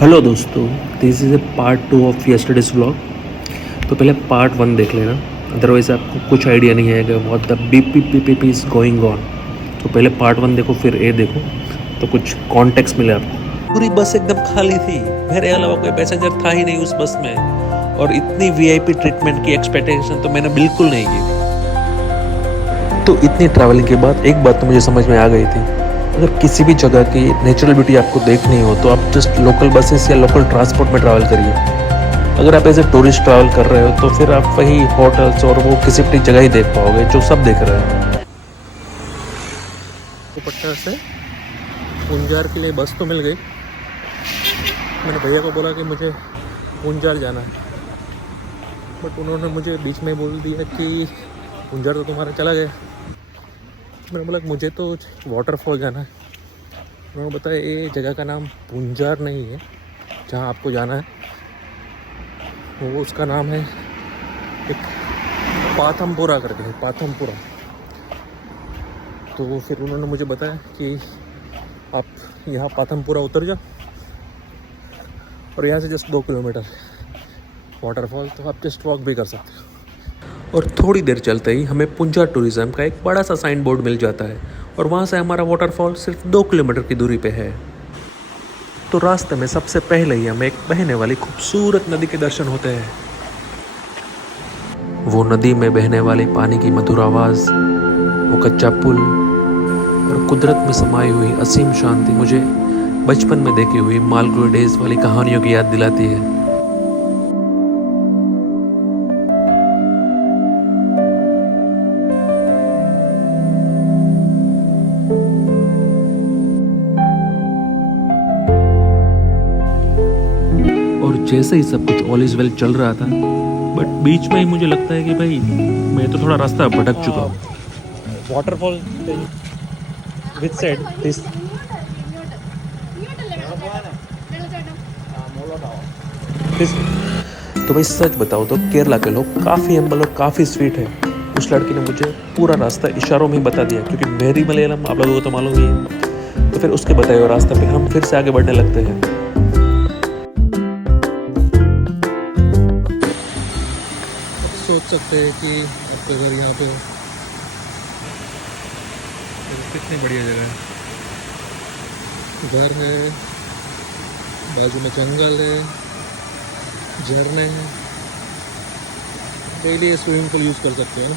Hello दोस्तों, this is a part 2 of yesterday's vlog. तो पहले पार्ट 1 देख लेना, अदरवाइज़ आपको कुछ आइडिया नहीं आएगा what the beep is going on. तो पहले पार्ट 1 देखो, फिर ए देखो, तो कुछ कॉन्टेक्स्ट मिले आपको। पूरी बस एकदम खाली थी, मेरे अलावा कोई पैसेंजर था ही नहीं उस बस में, और इतनी वीआईपी ट्रीटमेंट की एक्सपेक्टेशन तो मैंने बिल्कुल नहीं की। तो इतनी ट्रैवलिंग के बाद एक बात तो मुझे समझ में आ गई थी, अगर किसी भी जगह की नेचुरल ब्यूटी आपको देखनी हो तो आप जस्ट लोकल बसेस या लोकल ट्रांसपोर्ट में ट्रैवल करिए। अगर आप एज ए टूरिस्ट ट्रैवल कर रहे हो तो फिर आप वही होटल्स और वो किसी भी जगह ही देख पाओगे जो सब देख रहे हैं। तो पटना से पूंजार के लिए बस तो मिल गई। मैंने भैया को बोला कि मुझे पूंजार जाना है, बट उन्होंने मुझे बीच में बोल दिया कि पूंजार तो तुम्हारा चला गया। मैंने बोला कि मुझे तो वाटरफॉल जाना है। उन्होंने बताया ये जगह का नाम पूंजार नहीं है, जहाँ आपको जाना है वो उसका नाम है एक पाथमपुरा करके है, पाथमपुरा। तो फिर उन्होंने मुझे बताया कि आप यहाँ पाथमपुरा उतर जाओ और यहाँ से जस्ट 2 किलोमीटर वाटरफॉल, तो आप जस्ट वॉक भी कर सकते हो। और थोड़ी देर चलते ही हमें पूंजार टूरिज़्म का एक बड़ा सा साइन बोर्ड मिल जाता है, और वहाँ से हमारा वाटरफॉल सिर्फ 2 किलोमीटर की दूरी पे है। तो रास्ते में सबसे पहले ही हमें एक बहने वाली खूबसूरत नदी के दर्शन होते हैं। वो नदी में बहने वाले पानी की मधुर आवाज़, वो कच्चा पुल और कुदरत में समाई हुई असीम शांति मुझे बचपन में देखी हुई मालगुडी डेज वाली कहानियों की याद दिलाती है। और जैसे ही सब कुछ ऑल इज वेल चल रहा था, बट बीच में ही मुझे लगता है कि भाई मैं तो थोड़ा रास्ता भटक चुका हूँ। Waterfall which side this? तो भाई सच बताओ तो केरला के लोग काफ़ी हम्बल और काफ़ी स्वीट है। उस लड़की ने मुझे पूरा रास्ता इशारों में ही बता दिया, क्योंकि मेरी मलयालम आप लोगों को तो मालूम ही है। तो फिर उसके बताए हुए रास्ते पे हम फिर से आगे बढ़ने लगते हैं। सोच सकते हैं कि आपका घर यहाँ पे हो, कितनी बढ़िया जगह है। घर है, बाजू में जंगल है, झरने हैं, डेली स्विमिंग पूल यूज़ कर सकते हो।